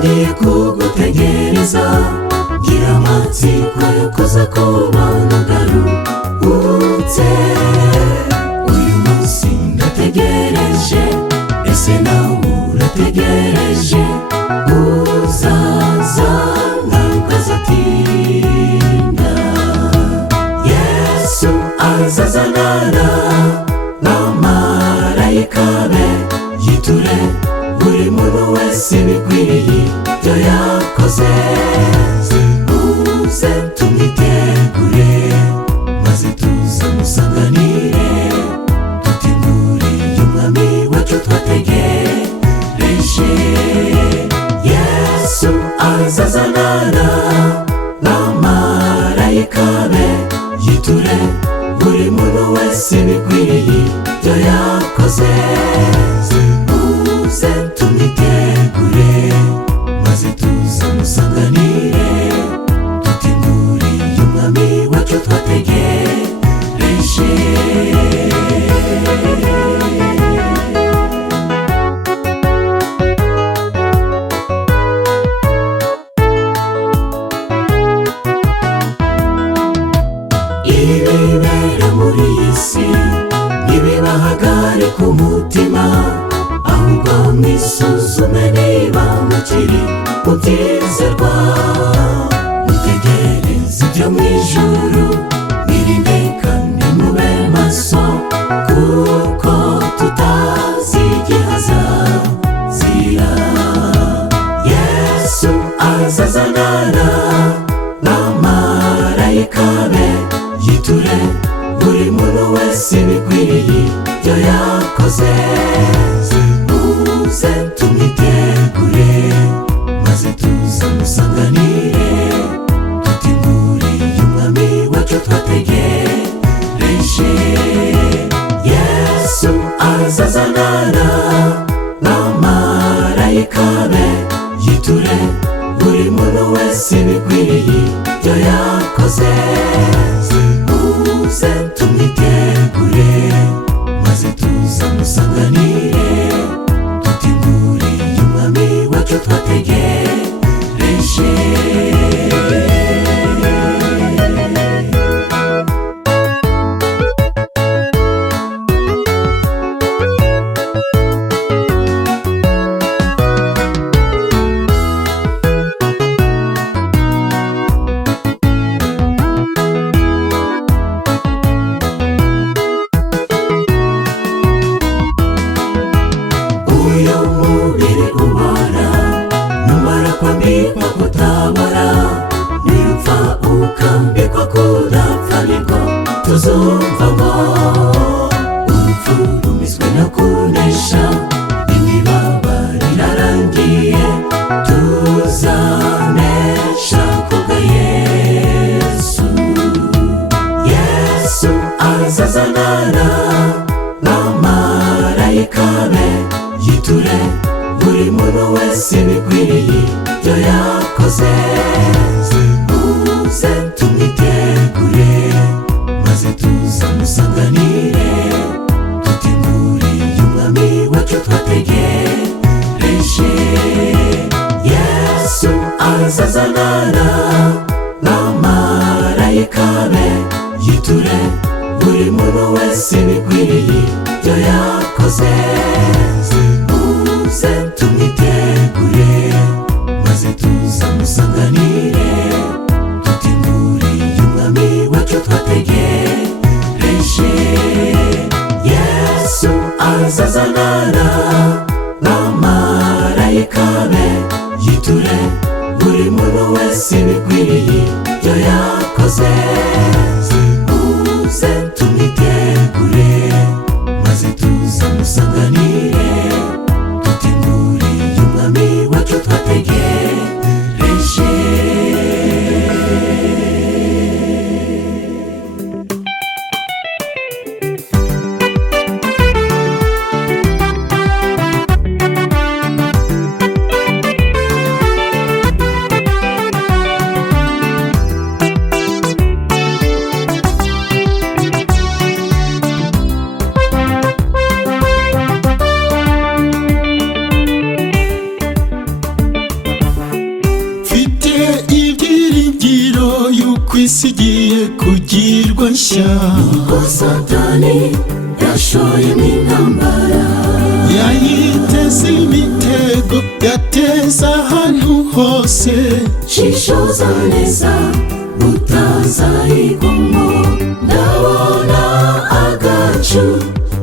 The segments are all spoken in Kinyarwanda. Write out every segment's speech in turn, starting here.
ngiye kugutegereza, ngira amatsiko yo kuza kubona ugarutse. Uyu munsi ndategereje, ese nawe urategereje? Uzaza ntabwo azatinda. Yesu azazanana n'abamarayika be, yiture buri muntu wese ibikwiriye ibyo yakoze. Uze tumwitegure, maze tuzamusanganire, duteguriye umwami wacu twategereje. Yesu azazanana n'abamarayika be, yiture buri muntu wese ibikwiriye ibyo yakoze. Uze tumwitegure, maze tuzamusanganire, duteguriye umwami wacu twategereje. Ibibera muri iyi si ntibibahagarike umutima, ahubwo mwisuzume niba mukiri mu byizerwa. Mutegereze ibyo mu ijuru, mwirinde kandi mube maso, kuko tutazi igihe azazira. Yesu azazanana n'abamarayika be, yiture buri muntu wese ibikwiriye ibyo yakoze. Uze tumwitegure, maze tuzamusanganire, duteguriye umwami wacu twategereje. Yesu azazanana n'abamarayika be, yiture buri muntu wese ibikwiriye ibyo yakoze. Uze tumwitegure, maze tuzamusanganire, duteguriye umwami wacu twategereje. Uyu mubiri ubora, numara kwambikwa kutabora, nirupfa ukambikwa kudapfa, nibwo tuzumva ngo urupfu rumizwe no kunesha, imibabaro irarangiye, tuzanesha kubwa Yesu. Yesu azazanana n'abamarayika be, yiture buri muntu wese ibikwiriye ibyo yakoze. Uze tumwitegure, maze tuzamusanganire, duteguriye umwami wacu twategereje. Yesu azazanana n'abamarayika be, yiture buri muntu wese ibikwiriye ibyo yakoze. Uze tumwitegure, maze tuzamusanganire, duteguriye umwami wacu twategereje. Yesu azazanana n'abamarayika be, yiture buri muntu wese ibikwiriye ibyo yakoze. Uze tumwitegure, maze tuzamusanganire, duteguriye umwami wacu twategereje. kugirwa nshya. Ubwo Satani yashoyemo intambara, yayiteze imitego yateza ahantu hose. shishoza neza utazayigwamo. Ndabona agacu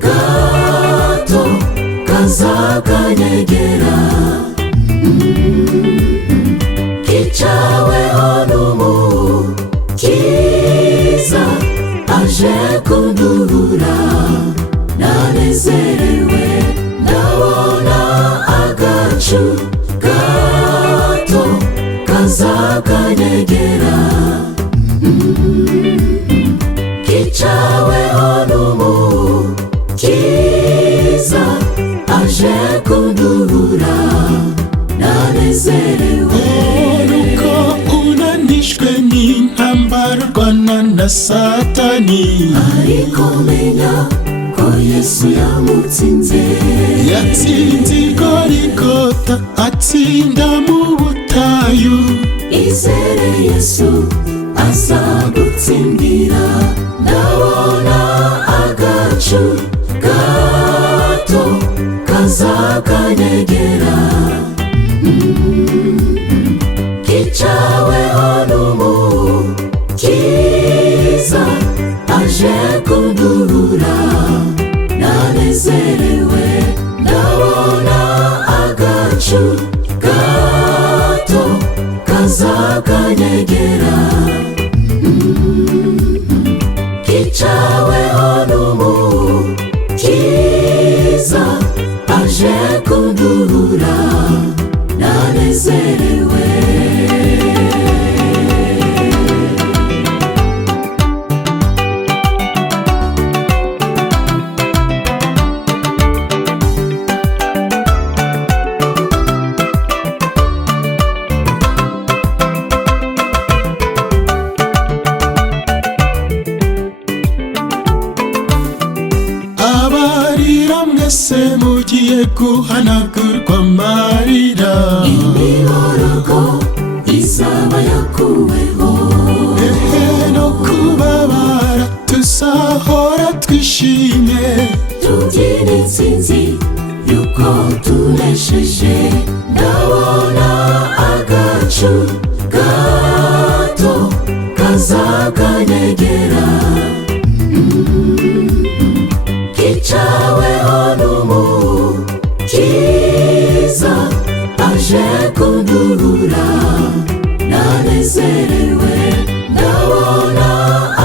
gato kazakanyegera, kicaweho n'umukiza aje kunduhura. Nanezerewe, ndabona agacu gato kazakanyegera, kicaweho n'umukiza aje kunduhura. Nanezerewe, nuko unanishwe n'intambara urwana na Satani, ariko menya ko Yesu yamutsinze. yatsinze i Goligota atsinda mu butayu. Izere Yesu azagutsindira. Ndabona agacu gato kazakanyegera, kicaweho n'umukiza aje kunduhura. Nanezerewe, ndabona agacu gato kazakanyegera, kicaweho n'umukiza aje kunduhura. Nanezerewe. Abarira mwese mugiye guhanagurwa amarira, Imiborogo izaba yakuweho, no kubabara tuzahora twishimye. tubyina intsinzi yuko tunesheje. Ndabona agacu gato kazakanyegera, kicaweho n'umukiza aje kunduhura. Nanezerewe, ndabona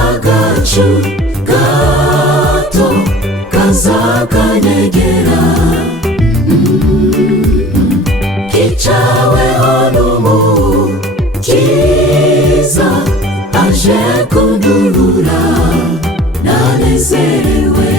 agacu gato kazakanyegera, kicaweho n'umukiza aje kunduhura. Nanezerewe.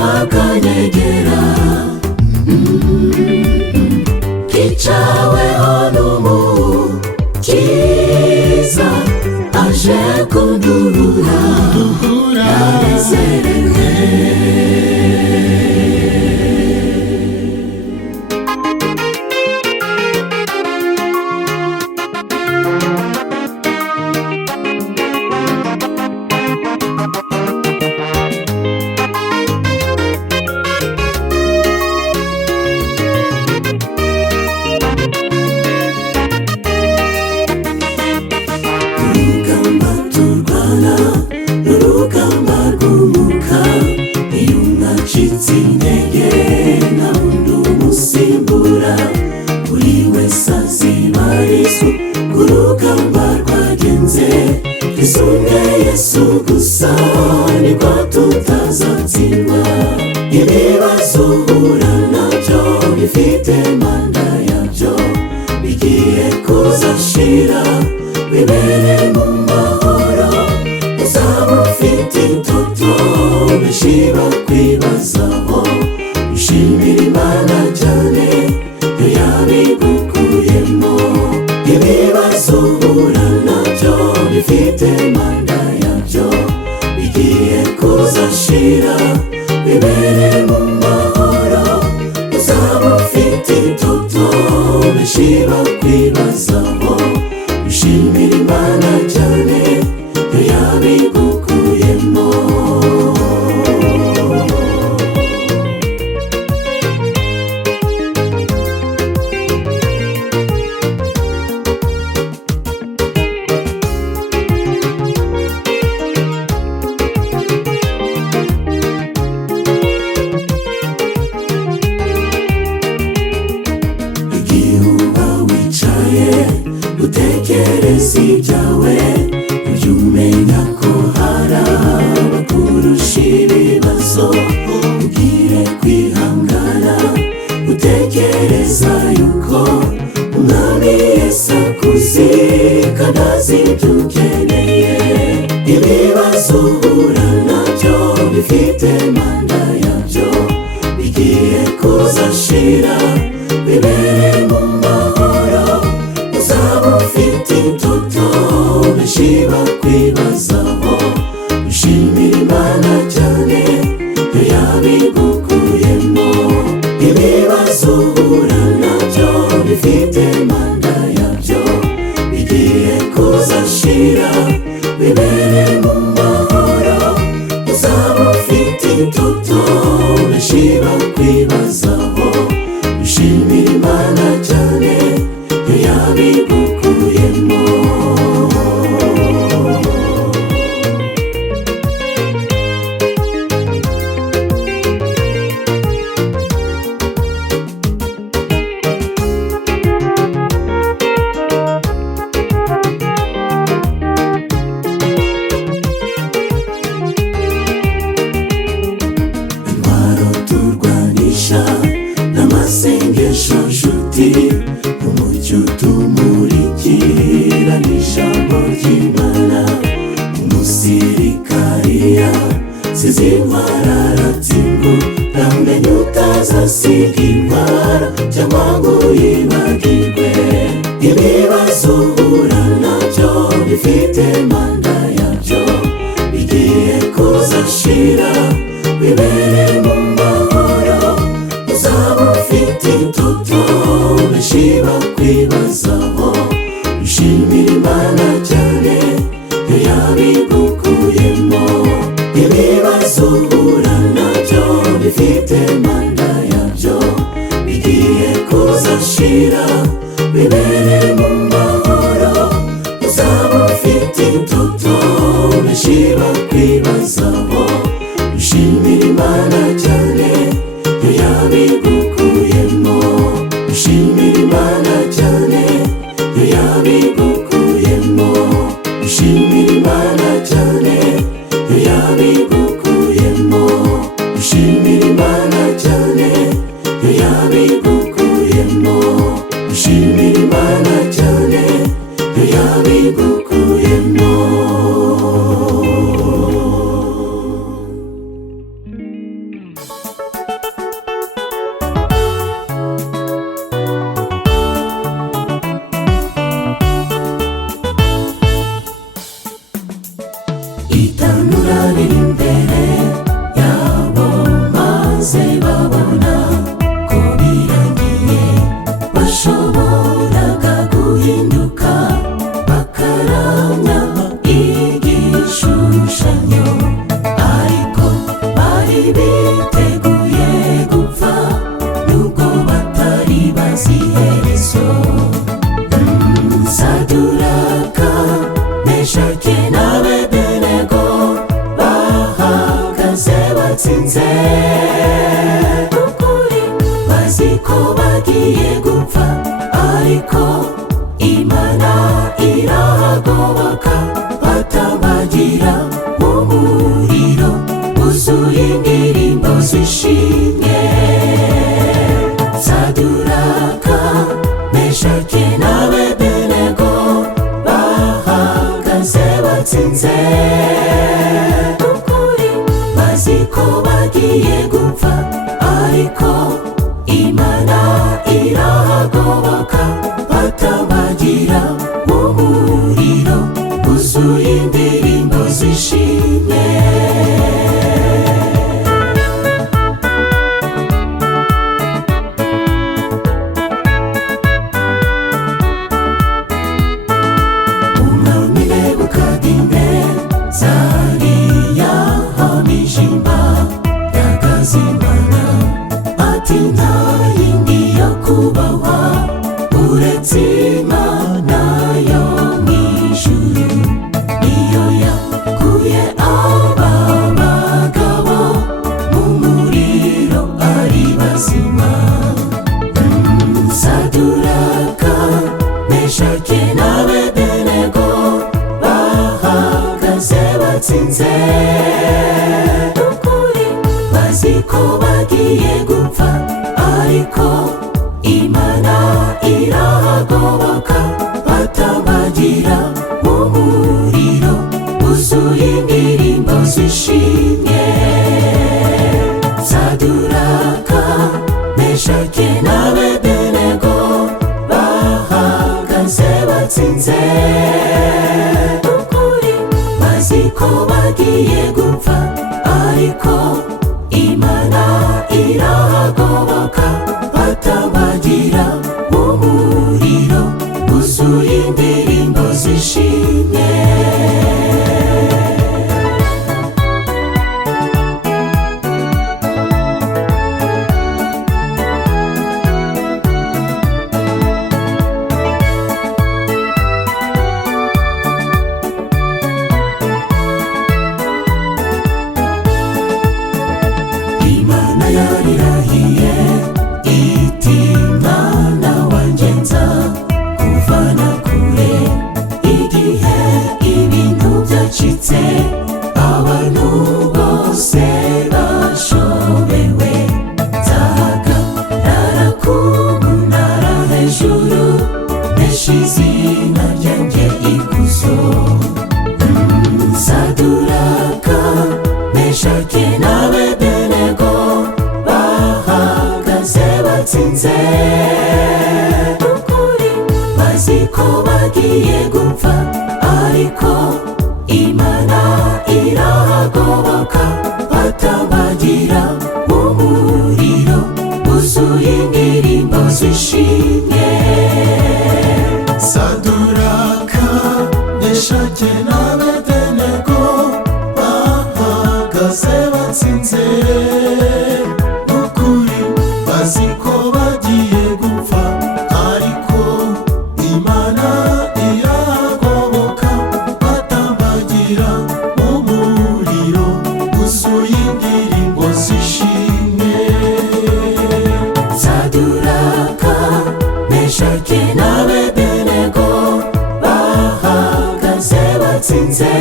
Kazakanyegera, kicaweho n'umukiza aje kunduhura. Nanezerewe. Urugamba turwana n'urugamba rw'umwuka. Iyo mwacitse intege nta wundi umusimbura, buri wese azibarizwa ku rugamba rwagenze. Twisunge Yesu gusa niko tutazatsindwa. Ibibazo uhura nabyo bifite manda yabyo, bigiye kuzashira bibere mu mahoro. Uzaba ufite itoto uhura nabyo bifite manda yabyo bigiye kuzashira bibere mu mahoro. Uzaba ufite itoto benshi bakwibazaho, ushimira Imana cyane yo yabigukuyemo. Utekereza ibyawe ujye umenya ko hari abakurusha ibibazo. Ugire kwihangana utekereza yuko Umwami Yesu akuzi kandi azi ibyo ukeneye. Ibibazo uhura nabyo bifite manda yabyo bigiye kuzashira bibere mu mahoro. Uzaba ufite itoto benshi bakwibazaho, ushimira Imana cyane yo yabigukuyemo. Ibibazo uhura nabyo bifite manda yabyo bigiye kuzashira bibere mu mahoro. Uzaba ufite itoto benshi bakwibazaho, ushimira Imana cyane yo yabigukuyemo. Intwaro turwanisha n'amasengesho nshuti, umucyo tumurikira n'ijambo ry'Imana. Umusirikariya size intwara aratsingu, ntamenya utazasiga intwara cyangwa ngo yibagirwe. Ibibazo uhura nabyo bifite manda yabyo bigiye kuzashira bibere mu mahoro. Uzaba ufite itoto benshi bakwibazaho, ushimira Imana cyane yo yabigukuyemo. Ibibazo uhura nabyo bifite manda yabyo bigiye kuzashira bibere mu mahoro. Uzaba ufite itoto benshi bakwibazaho, ushimira Imana cyane yo yabigukuyemo. Ushimira Imana cyane yo yabigukuyemo. Ushimira Imana cyane yo yabigukuyemo. Ushimira Imana cyane yo yabigukuyemo. Ushimira Imana cyane yo yabigukuyemo. Itanura riri imbere yabo maze babona ko birangiye, bashoboraga guhinduka bakaramya igishushanyo, ariko bari biteguye gupfa nubwo batari bazi iherezo. Saduraka, Meshaki n'Abedenego bahagaze batsinze ukuri, bazi ko bagiye gupfa ariko Imana irahagoboka. Batambagira mu muriro wuzuye indirimbo zishimye. Saduraka, Meshaki n'Abedenego bahagaze batsinze ukuri, bazi ko bagiye gupfa ariko Imana irahagoboka. Batambagira mu muriro batsinze ukuri bazi ko bagiye gupfa ariko Imana irahagoboka batabagira mu muriro wuzuye indirimbo zishimye Saduraka Meshake n'Abedenego bahagaze batsinze ukuri bazi ko bagiye gupfa ariko Imana irahagoboka batabagira mu muriro wuzuye indirimbo zishimye Imana yarirahiye iti mwana wanjye nza kuvana kure igihe ibintu byacitse abantu bose bashobewe nzahagarara ku munara hejuru mpeshe izina ryanjye ikuzo Saduraka Meshake n'Abedenego bahagaze batsinze ukuri bazi ko bagiye gupfa ariko Imana irahagoboka batabagira mu muriro wuzuye indirimbo zishimye Saduraka Meshake n'Abedenego bahagaze batsinze ukuri bazi ko bagiye gupfa ariko Imana irahagoboka batabagira mu muriro wuzuye indirimbo zishimye Saduraka Meshake n'Abedenego bahagaze batsinze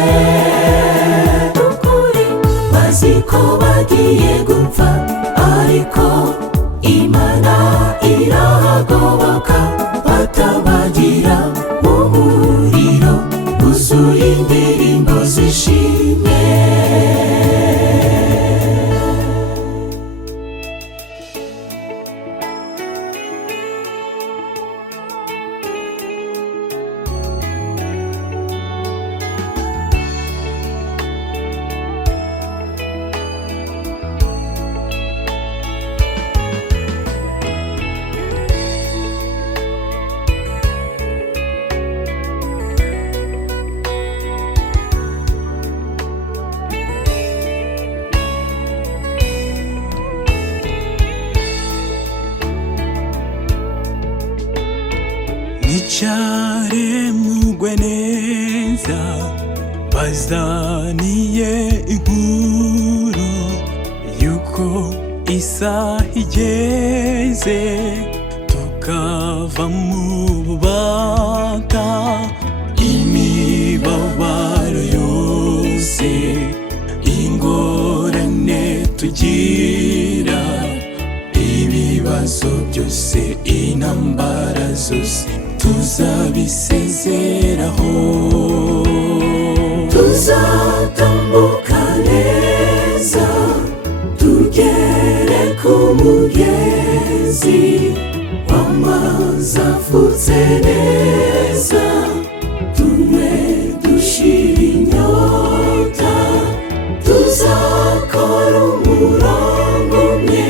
ukuri bazi ko bagiye gupfa ariko Imana irahagoboka batabagira mu muriro wuzuye indirimbo zishimye Nicare mugwe neza bazaniye inkuru yuko isaha igeze tukava mu bubata imibabaro yose ingorane tugira ibibazo byose intambara zose tuzabisezeraho tuzatambuka neza tugere ku mugezi w'amazi afutse neza tunywe dushira inyota tuzakora umurongo umwe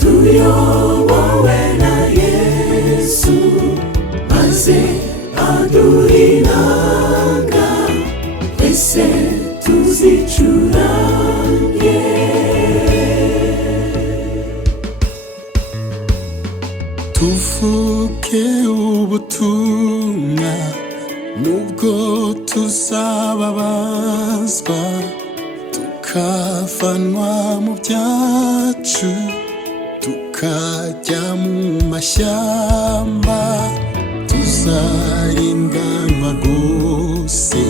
tuyobowe na Yesu maze aduha inanga twese tuzicurange tuvuge ubutumwa nubwo tuzababazwa tukavanwa mu byacu tukajya mu mashyamba tuzarenganwa rwose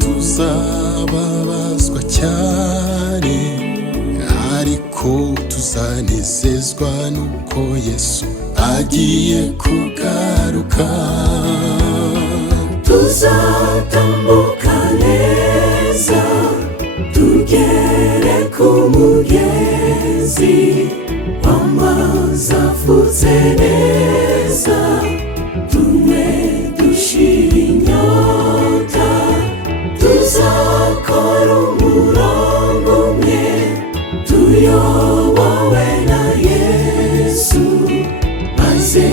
tuzaba tunezezwa nuko Yesu agiye kugaruka. tuzatambuka neza tugere ku mugezi w'amazi afutse neza, tunywe dushira inyota. Tuzakora umurongo umwe tuyobowe na Yesu, maze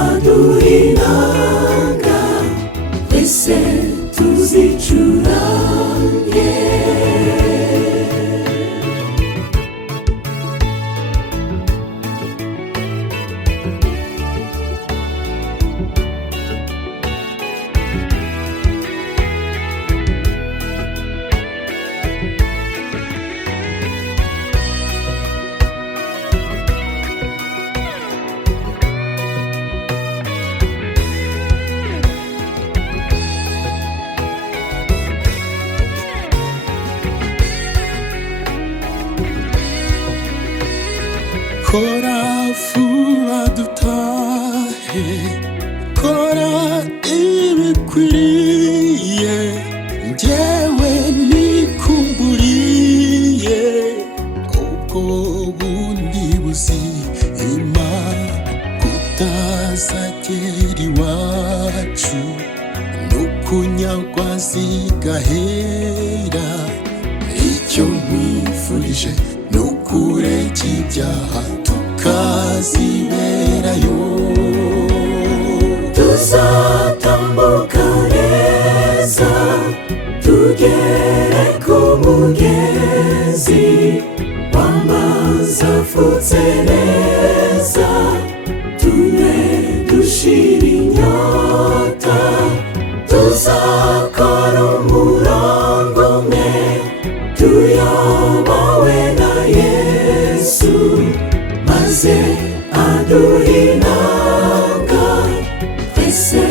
aduha inanga twese tuzicurange. Kora vuba dutahe, kora ibikwiriye, njyewe nikumburiye ubwo bundi buzima butazagera iwacu, n'ukunyagwa zigahera. Icyo nkwifurije nukureka ibyaha tukaziberayo. Tuzatambuka neza tugere ku mugezi w'amazi afutse neza, tunywe dushira inyota. Tuzakora umurongo umwe tuyobowe na Yesu, maze aduha inanga twese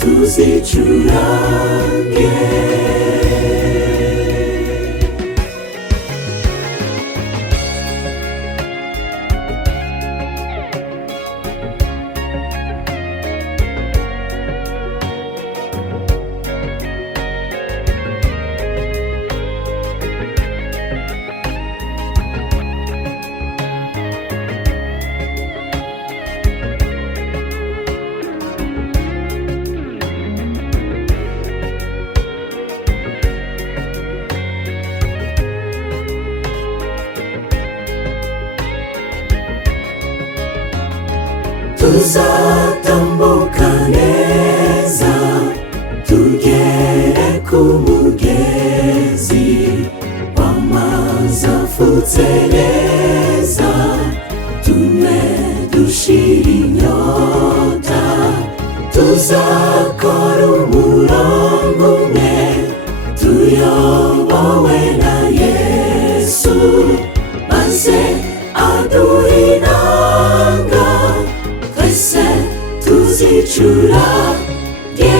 tuzicurange. Tuzatambuka neza tugere ku mugezi w'amazi afutse neza, tunywe dushira inyota. Tuzakora umurongo umwe tuyobowe na Yesu, maze aduha inanga twese tuzicurange.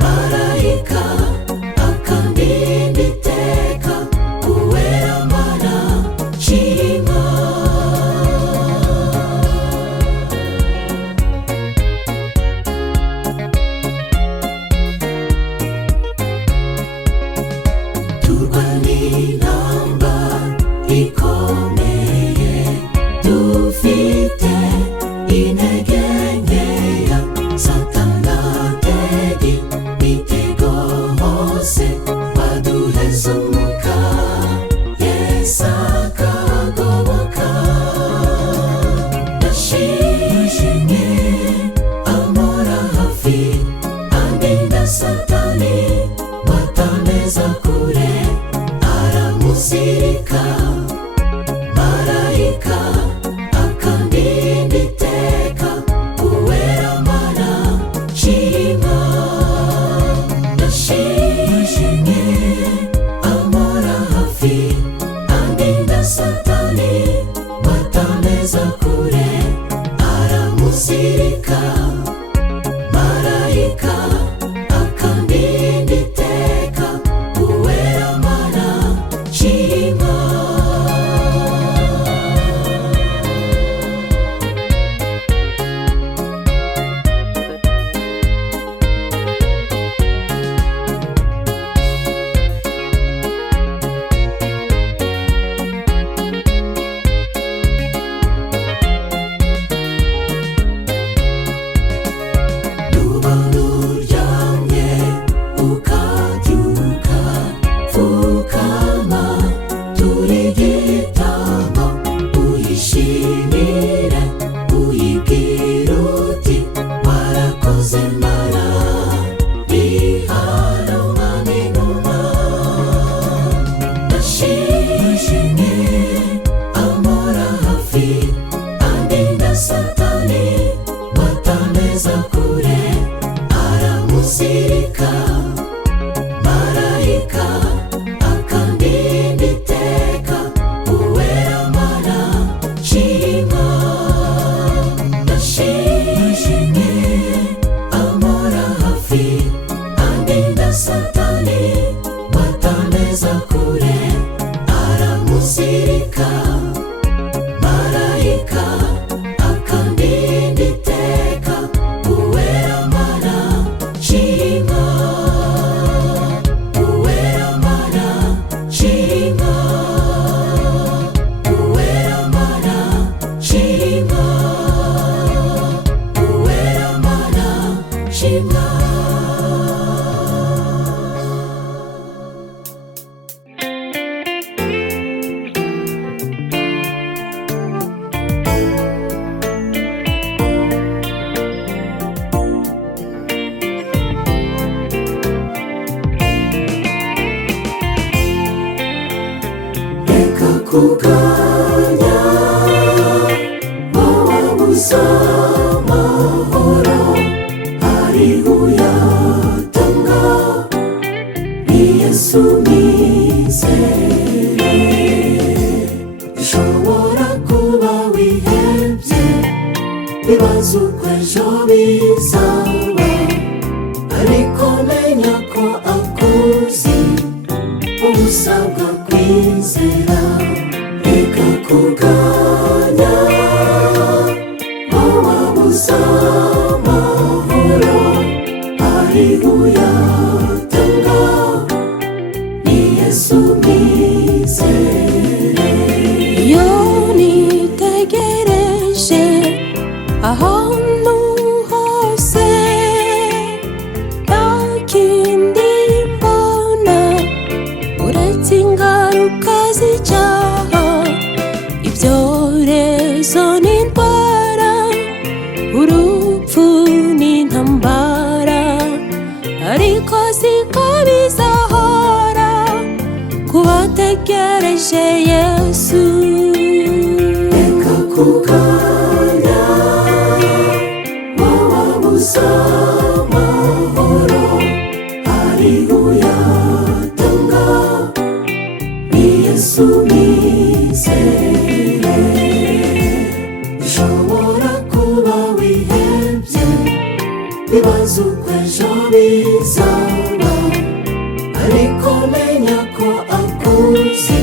Marayika akandinda iteka, uwe marayika akandinda iteka, uwera Mana shimwa. kuganya wawabuza amahoro, hariho uyatanga, ni Yesu nizere. Ushobora kuba wihebye, bibaza uko ejo bizaba, ariko menya ko akuzi, ubusabwa kwizera. Reka kuganya wawabuza amahoro, hariho uyatanga, ni Yesu nizere. Iyo nitegereje ahantu hose, nta kindi mbona uretse ingaruka z'icyaha, ibyorezo n'indwara, urupfu n'intambara, ariko siko bizahora ku bategereje Yesu. Reka kuganya wawabuza amahoro, hariho uyatanga, ni Yesu nizere. Ushobora kuba wihebye, bibaza uko ejo bizaba, ariko menya ko akuzi,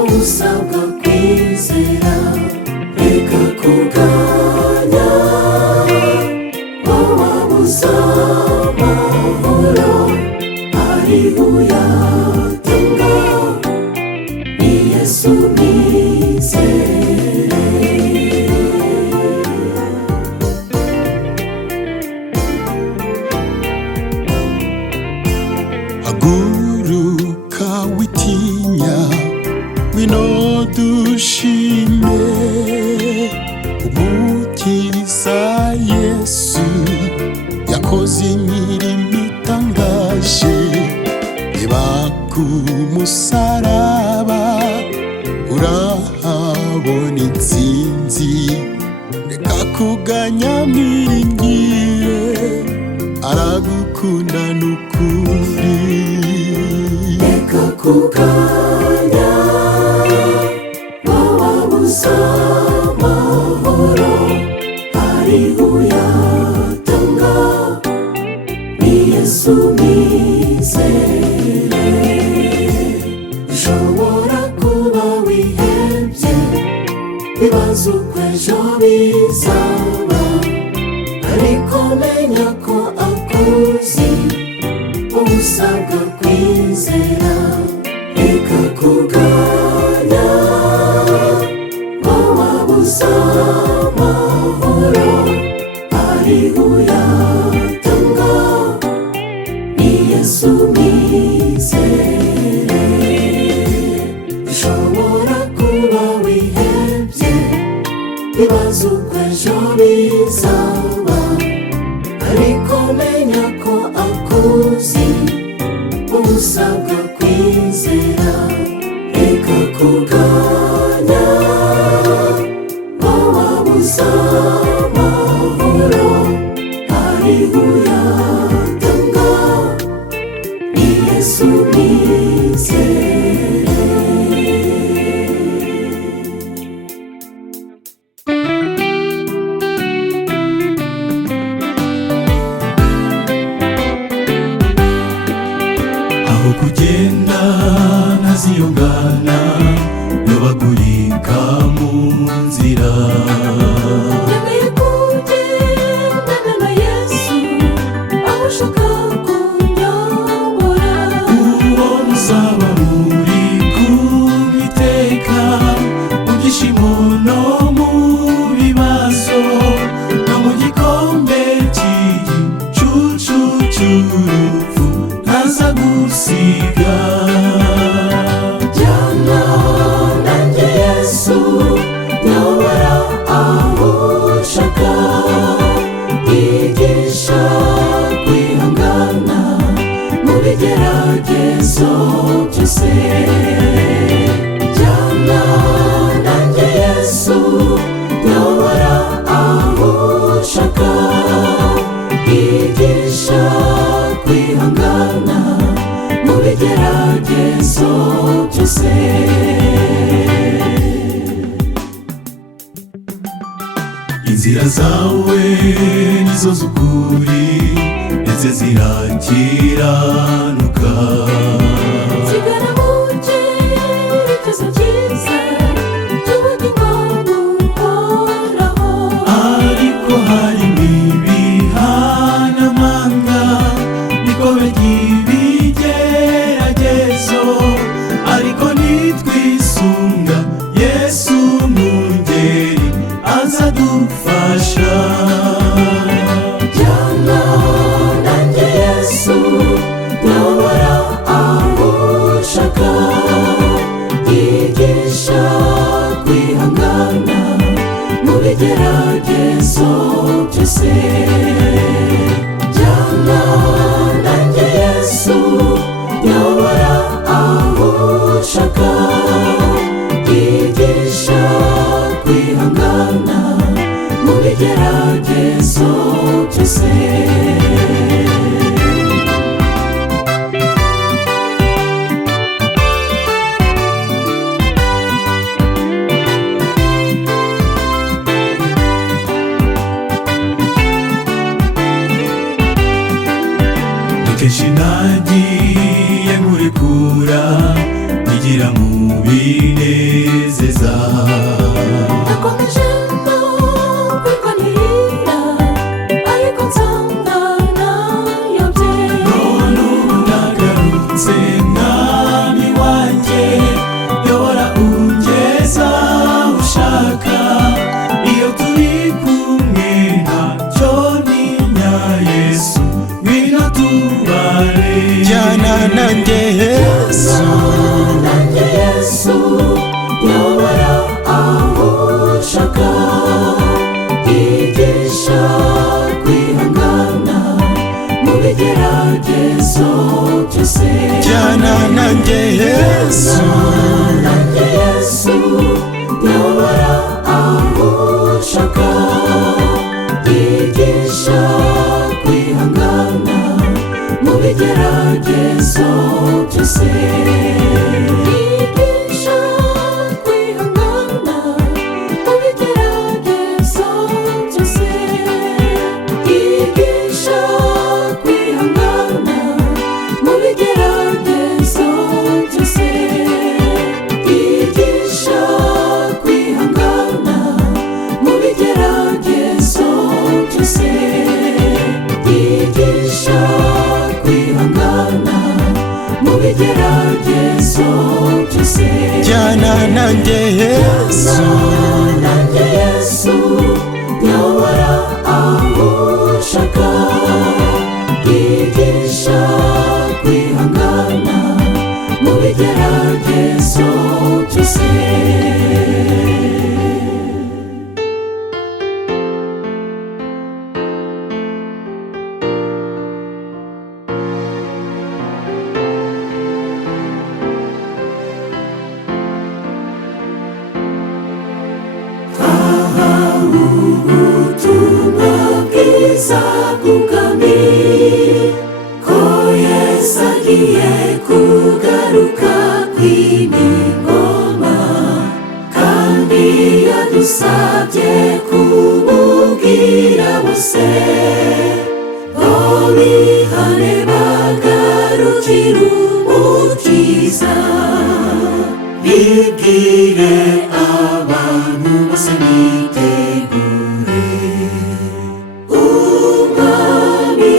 ubusabwa kwizera. Reka kuganya wawabuza amahoro, hariho uyatanga, ni Yesu nizere. Haguruka witinya, ngwino dushime, umukiza Yesu yakoze imirimo itangaje. Reba ku musaraba urahabona intsinzi, reka kuganya mwiringire, aragukunda n'ukuri. Reka kuganya wawabuza amahoro, hariho uyatanga, wibaza uko ejo bizaba, ariko menya ko akuzi, usabwa kwizera. Reka kuganya ngo wabuze amahoro, ariho uyatanga, ni Yesu mwizere. Ushobora kuba wihebye, wibaza uko ejo bizaba, ariko menya ko akuzi, usabwa kwizera. Reka kuganya ngo wabuze amahoro, ariho uyatanga, ni Yesu mwizere. aho kugenda ntaziyungana, yobagurika mu nzira. Yemeye kugendana na Yesu, aho ushaka kunyobora. uwo muzaba muri kumwe iteka, mu byishimo no mu bibazo, no mu gikombe cy'igicucu cy'urupfu ntaza gusiga. Jyana nanjye Yesu, nyobora aho ushaka, yigisha kwihangana mu bigeragezo byose. Jyana nanjye Yesu, nyobora aho ushaka, yigisha kwihangana mu bigeragezo byose. inzira zawe nizo z'ukuri ndetse zirakiranuka. Zigana mu cyerekezo cyiza cy'ubugingo buhoraho. ariko harimo ibihanamanga, bigobe ry'ibigeragezo, ariko nitwisunga Yesu mwungeri azadufasha. Jyana nanjye Yesu, nyobora aho ushaka, yigisha kwihangana mu bigeragezo byose. Jyana nanjye Yesu, nyobora aho ushaka, yigisha kwihangana mu bigeragezo byose. ni kenshi nagiye nkurekura, nigira mu binezeza. Nakomeje no kwirwanirira, ariko nsanga nayobye. none ubu nagarutse mwami wanjye, yora ungeza ushaka. iyo turi kumwe ntacyo ntinya, Yesu ngwino tubane. jyana nanjye Yesu, nanjye Yesu, nyobora aho ushaka, yigisha kwihangana mu bigeragezo byose. jyana nanjye Yesu, nanjye Yesu, nyobora aho ushaka, yigisha kwihangana mu bigeragezo byose. Yigisha kwihangana mu bigeragezo byose. Yigisha kwihangana mu bigeragezo byose. Yigisha kwihangana bigeragezo byose. jyana nanjye Yesu, nanjye Yesu, nyobora aho ushaka, yigisha kwihangana mu bigeragezo byose. Ubutumwa bwiza bw'ubwami ko Yesu agiye kugaruka kwima ingoma, kandi yadusabye kumubwira bose ngo bihane bagarukire Umukiza. Bibwire abantu bose bitegure, Umwami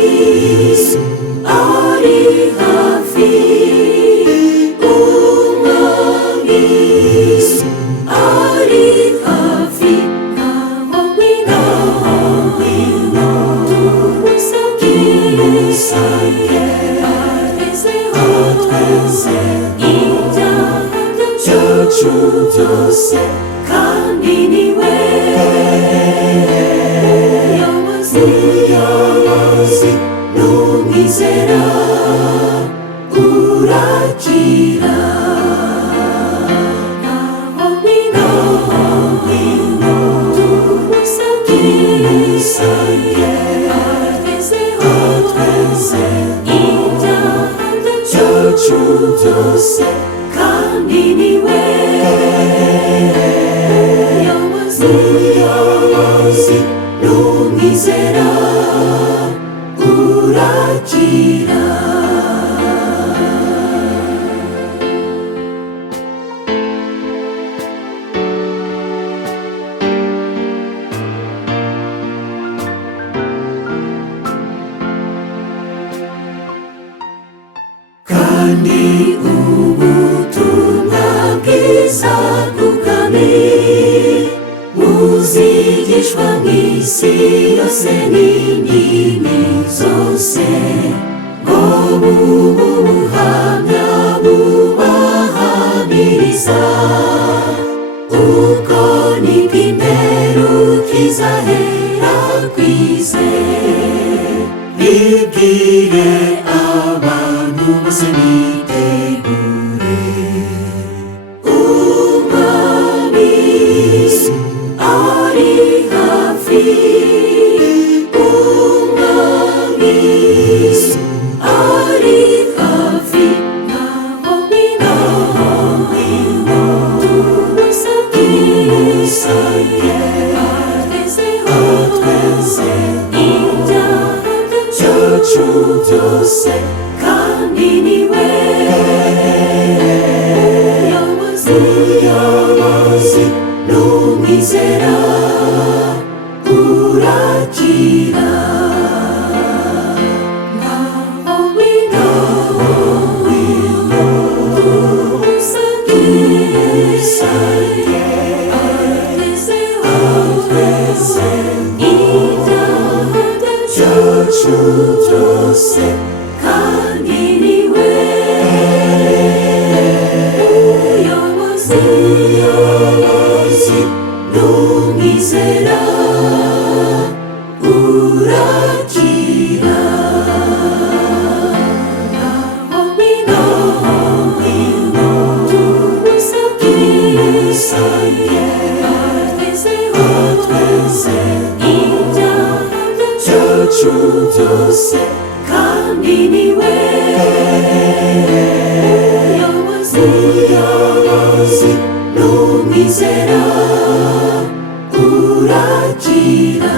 ari hafi, Umwami ari hafi. Naho ngwino tumusange, atwezeho twese ibyaha byacu byose, kandi niwe muyobozi n'umwizera urakira. Naho ngwino tumusange, atwezeho twese ibyaha byacu byose, kandi niwe muyobozi n'umwizera urakira. Kandi ubutumwa bwiza bw'ubwami buzigishwa mu isi yose n'indimi zose, ngo bube ubuhamya bubahamiriza. Uko niko imperuka izahera kwize. Bibwire abantu bose bitegure, Umwami ari hafi, Umwami ari hafi. Naho ngwino tumusange, atwezeho twese ibyaha byacu byose, kandi niwe muyobozi n'umwizera urakira. Naho ngwino tumusange, atwezeho twese ibyaha byacu byose, kandi niwe muyobozi n'umwizera urakira. Naho ngwino tumusange, atwezeho twese ibyaha byacu byose, kandi niwe muyobozi n'umwizera urakira.